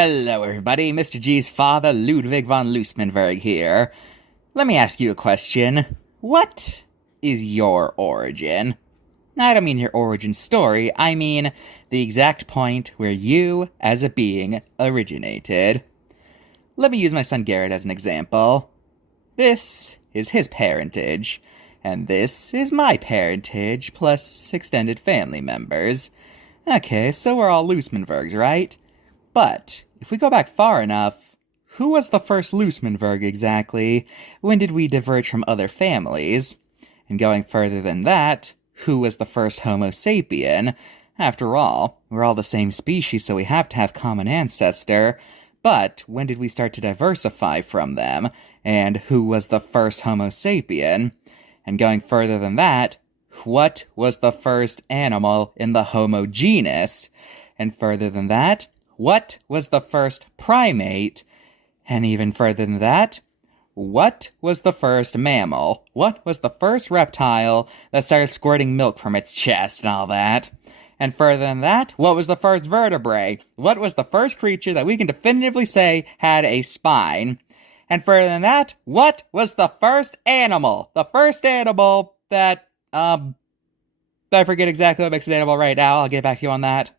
Hello everybody, Mr. G's father, Ludwig von Luesmenberg here. Let me ask you a question. What is your origin? I don't mean your origin story, I mean the exact point where you, as a being, originated. Let me use my son Garrett as an example. This is his parentage, and this is my parentage, plus extended family members. Okay, so we're all Luesmenbergs, right? But, if we go back far enough, who was the first Luesmenberg exactly? When did we diverge from other families? And going further than that, who was the first Homo sapien? After all, we're all the same species, so we have to have common ancestor. But, when did we start to diversify from them? And who was the first Homo sapien? And going further than that, what was the first animal in the Homo genus? And further than that, what was the first primate? And even further than that, what was the first mammal? What was the first reptile that started squirting milk from its chest and all that? And further than that, what was the first vertebrae? What was the first creature that we can definitively say had a spine? And further than that, what was the first animal? The first animal that, I forget exactly what makes an animal right now. I'll get back to you on that.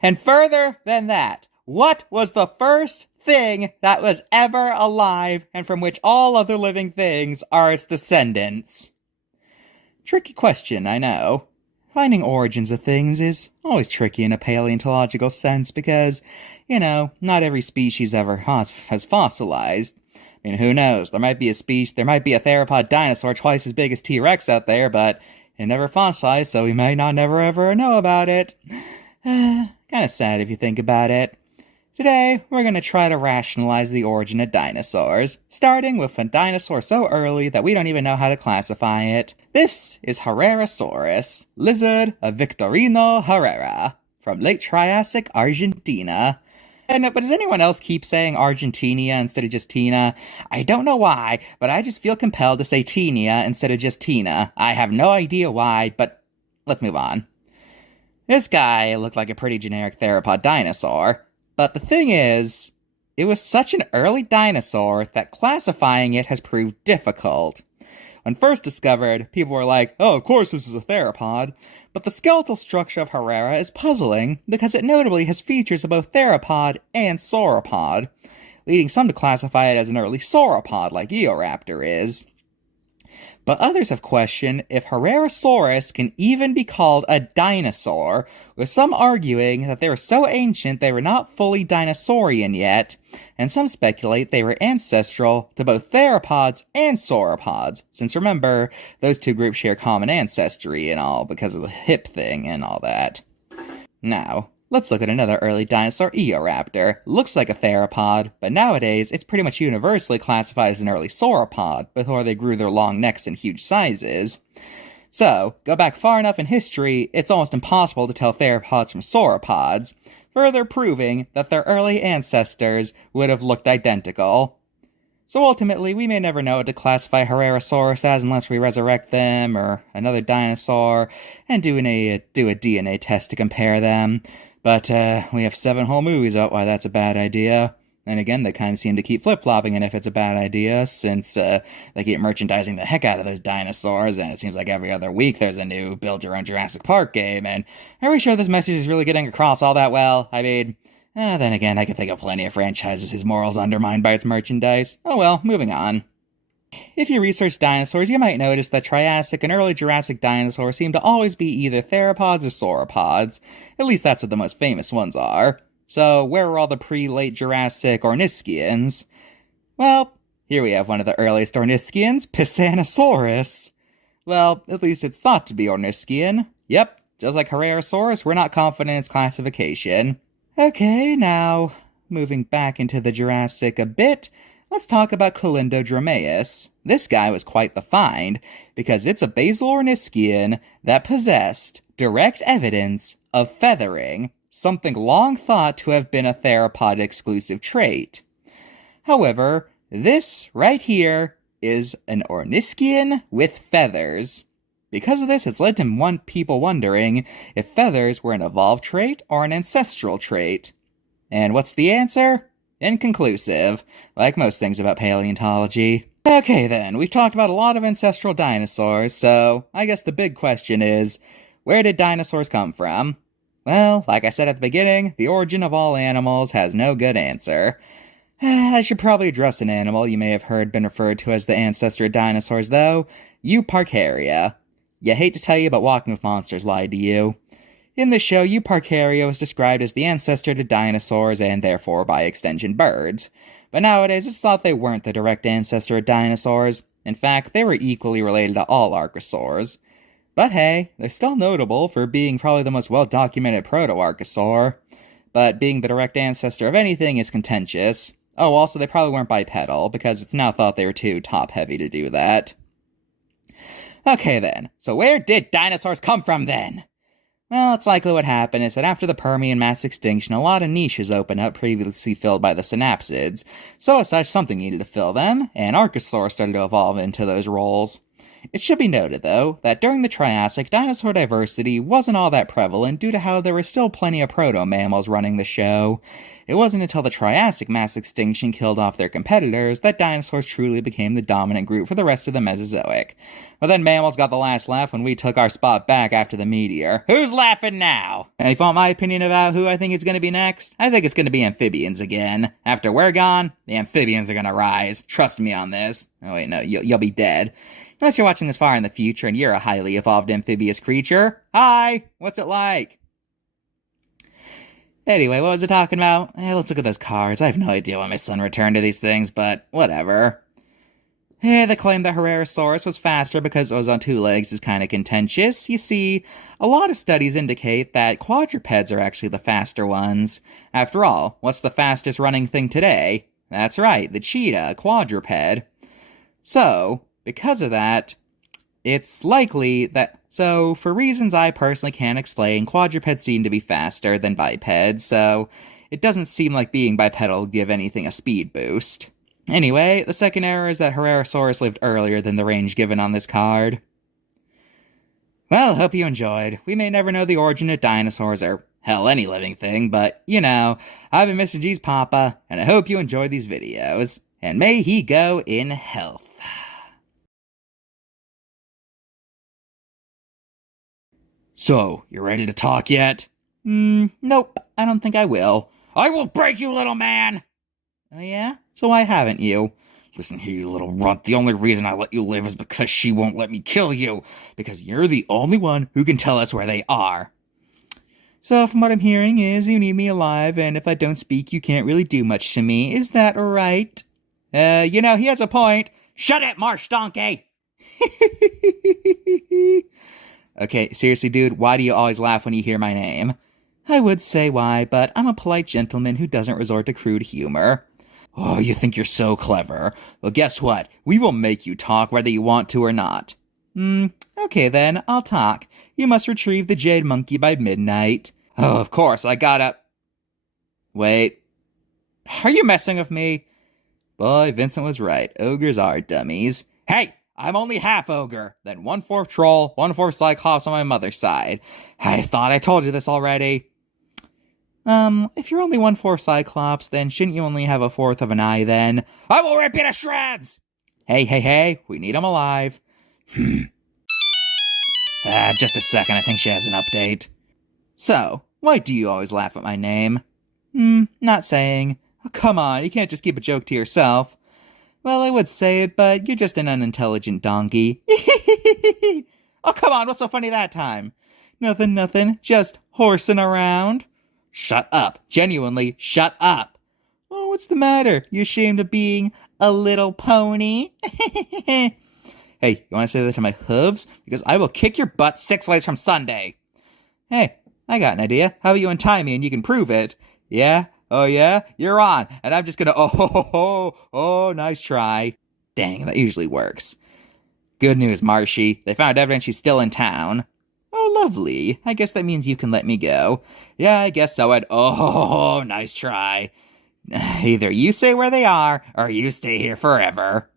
And further than that, what was the first thing that was ever alive and from which all other living things are its descendants? Tricky question, I know. Finding origins of things is always tricky in a paleontological sense because, not every species ever has fossilized. I mean, who knows? There might be a theropod dinosaur twice as big as T-Rex out there, but it never fossilized, so we may not never ever know about it. Kinda sad if you think about it. Today, we're gonna try to rationalize the origin of dinosaurs, starting with a dinosaur so early that we don't even know how to classify it. This is Herrerasaurus, lizard of Victorino Herrera, from late Triassic Argentina. But does anyone else keep saying Argentina instead of just Tina? I don't know why, but I just feel compelled to say Tinia instead of just Tina. I have no idea why, but let's move on. This guy looked like a pretty generic theropod dinosaur, but the thing is, it was such an early dinosaur that classifying it has proved difficult. When first discovered, people were like, oh, of course this is a theropod, but the skeletal structure of Herrera is puzzling because it notably has features of both theropod and sauropod, leading some to classify it as an early sauropod like Eoraptor is. But others have questioned if Herrerasaurus can even be called a dinosaur, with some arguing that they were so ancient they were not fully dinosaurian yet, and some speculate they were ancestral to both theropods and sauropods, since remember, those two groups share common ancestry and all because of the hip thing and all that. Now, let's look at another early dinosaur, Eoraptor. Looks like a theropod, but nowadays it's pretty much universally classified as an early sauropod before they grew their long necks and huge sizes. So, go back far enough in history, it's almost impossible to tell theropods from sauropods, further proving that their early ancestors would have looked identical. So ultimately, we may never know what to classify Herrerasaurus as unless we resurrect them, or another dinosaur, and do a DNA test to compare them. But, we have 7 whole movies about why that's a bad idea. And again, they kind of seem to keep flip-flopping and if it's a bad idea, since, they keep merchandising the heck out of those dinosaurs, and it seems like every other week there's a new Build-Your-Own Jurassic Park game, and are we sure this message is really getting across all that well? I mean, then again, I can think of plenty of franchises whose morals are undermined by its merchandise. Oh well, moving on. If you research dinosaurs, you might notice that Triassic and early Jurassic dinosaurs seem to always be either theropods or sauropods. At least that's what the most famous ones are. So, where were all the pre-late Jurassic Orniscians? Well, here we have one of the earliest Orniscians, Pisanosaurus. Well, at least it's thought to be Orniscian. Yep, just like Herrerasaurus, we're not confident in its classification. Okay, now, moving back into the Jurassic a bit, let's talk about Colindodromaeus. This guy was quite the find, because it's a basal Orniscian that possessed direct evidence of feathering, something long thought to have been a theropod-exclusive trait. However, this right here is an Orniscian with feathers. Because of this, it's led to people wondering if feathers were an evolved trait or an ancestral trait. And what's the answer? Inconclusive, like most things about paleontology. Okay then, we've talked about a lot of ancestral dinosaurs, so I guess the big question is, where did dinosaurs come from? Well, like I said at the beginning, the origin of all animals has no good answer. I should probably address an animal you may have heard been referred to as the ancestor of dinosaurs, though. Euparkeria. You hate to tell you, but Walking with Monsters lied to you. In the show, Euparkeria was described as the ancestor to dinosaurs and therefore, by extension, birds. But nowadays, it's thought they weren't the direct ancestor of dinosaurs. In fact, they were equally related to all archosaurs. But hey, they're still notable for being probably the most well-documented proto-archosaur. But being the direct ancestor of anything is contentious. Oh, also, they probably weren't bipedal, because it's now thought they were too top-heavy to do that. Okay then, so where did dinosaurs come from then? Well, it's likely what happened is that after the Permian mass extinction, a lot of niches opened up previously filled by the synapsids, so as such, something needed to fill them, and archosaurs started to evolve into those roles. It should be noted, though, that during the Triassic, dinosaur diversity wasn't all that prevalent due to how there were still plenty of proto-mammals running the show. It wasn't until the Triassic mass extinction killed off their competitors that dinosaurs truly became the dominant group for the rest of the Mesozoic. But then mammals got the last laugh when we took our spot back after the meteor. Who's laughing now? And if you want my opinion about who I think is going to be next, I think it's going to be amphibians again. After we're gone, the amphibians are going to rise. Trust me on this. Oh wait, no, you'll be dead. Unless you're watching this far in the future and you're a highly evolved amphibious creature. Hi! What's it like? Anyway, what was I talking about? Let's look at those cards. I have no idea why my son returned to these things, but whatever. The claim that Herrerasaurus was faster because it was on two legs is kind of contentious. You see, a lot of studies indicate that quadrupeds are actually the faster ones. After all, what's the fastest running thing today? That's right, the cheetah, a quadruped. So, because of that, it's likely that... So, for reasons I personally can't explain, quadrupeds seem to be faster than bipeds, so it doesn't seem like being bipedal would give anything a speed boost. Anyway, the second error is that Herrerasaurus lived earlier than the range given on this card. Well, hope you enjoyed. We may never know the origin of dinosaurs, or hell, any living thing, but, you know, I've been Mr. G's Papa, and I hope you enjoyed these videos, and may he go in health. So, you ready to talk yet? Nope, I don't think I will. I will break you, little man! Oh yeah? So why haven't you? Listen here, you little runt, the only reason I let you live is because she won't let me kill you, because you're the only one who can tell us where they are. So from what I'm hearing is you need me alive, and if I don't speak, you can't really do much to me. Is that right? You know, he has a point. Shut it, marsh donkey! Okay, seriously, dude, why do you always laugh when you hear my name? I would say why, but I'm a polite gentleman who doesn't resort to crude humor. Oh, you think you're so clever. Well, guess what? We will make you talk whether you want to or not. Okay then, I'll talk. You must retrieve the jade monkey by midnight. Oh, of course, I gotta... Wait. Are you messing with me? Boy, Vincent was right. Ogres are dummies. Hey! I'm only half ogre, then 1/4 troll, 1/4 cyclops on my mother's side. I thought I told you this already. If you're only 1/4 cyclops, then shouldn't you only have 1/4 of an eye then? I will rip you to shreds! Hey, we need him alive. Just a second, I think she has an update. So, why do you always laugh at my name? Not saying. Oh, come on, you can't just keep a joke to yourself. Well, I would say it, but you're just an unintelligent donkey. Oh, come on, what's so funny that time? Nothing, just horsing around. Shut up, genuinely, shut up. Oh, what's the matter? You ashamed of being a little pony? Hey, you want to say that to my hooves? Because I will kick your butt 6 ways from Sunday. Hey, I got an idea. How about you untie me and you can prove it? Yeah? Oh yeah? You're on. And I'm just gonna, oh, nice try. Dang, that usually works. Good news, Marshy. They found evidence she's still in town. Oh, lovely. I guess that means you can let me go. Yeah, I guess so. And oh, nice try. Either you say where they are, or you stay here forever.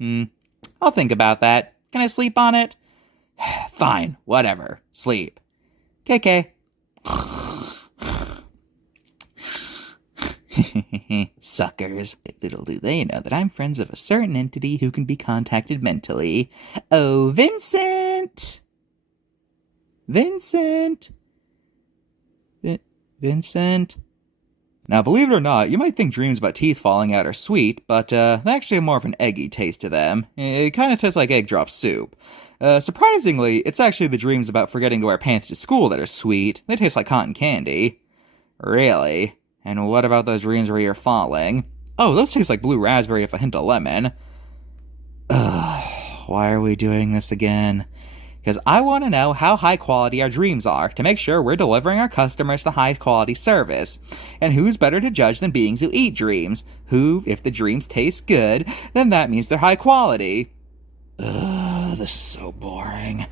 I'll think about that. Can I sleep on it? Fine, whatever. Sleep. KK. Suckers. Little do they know that I'm friends of a certain entity who can be contacted mentally. Oh, Vincent! Vincent? Vincent? Now, believe it or not, you might think dreams about teeth falling out are sweet, but they actually have more of an eggy taste to them. It kind of tastes like egg drop soup. Surprisingly, it's actually the dreams about forgetting to wear pants to school that are sweet. They taste like cotton candy. Really? And what about those dreams where you're falling? Oh, those taste like blue raspberry with a hint of lemon. Ugh, why are we doing this again? Because I want to know how high quality our dreams are to make sure we're delivering our customers the high quality service. And who's better to judge than beings who eat dreams? Who, if the dreams taste good, then that means they're high quality. Ugh, this is so boring.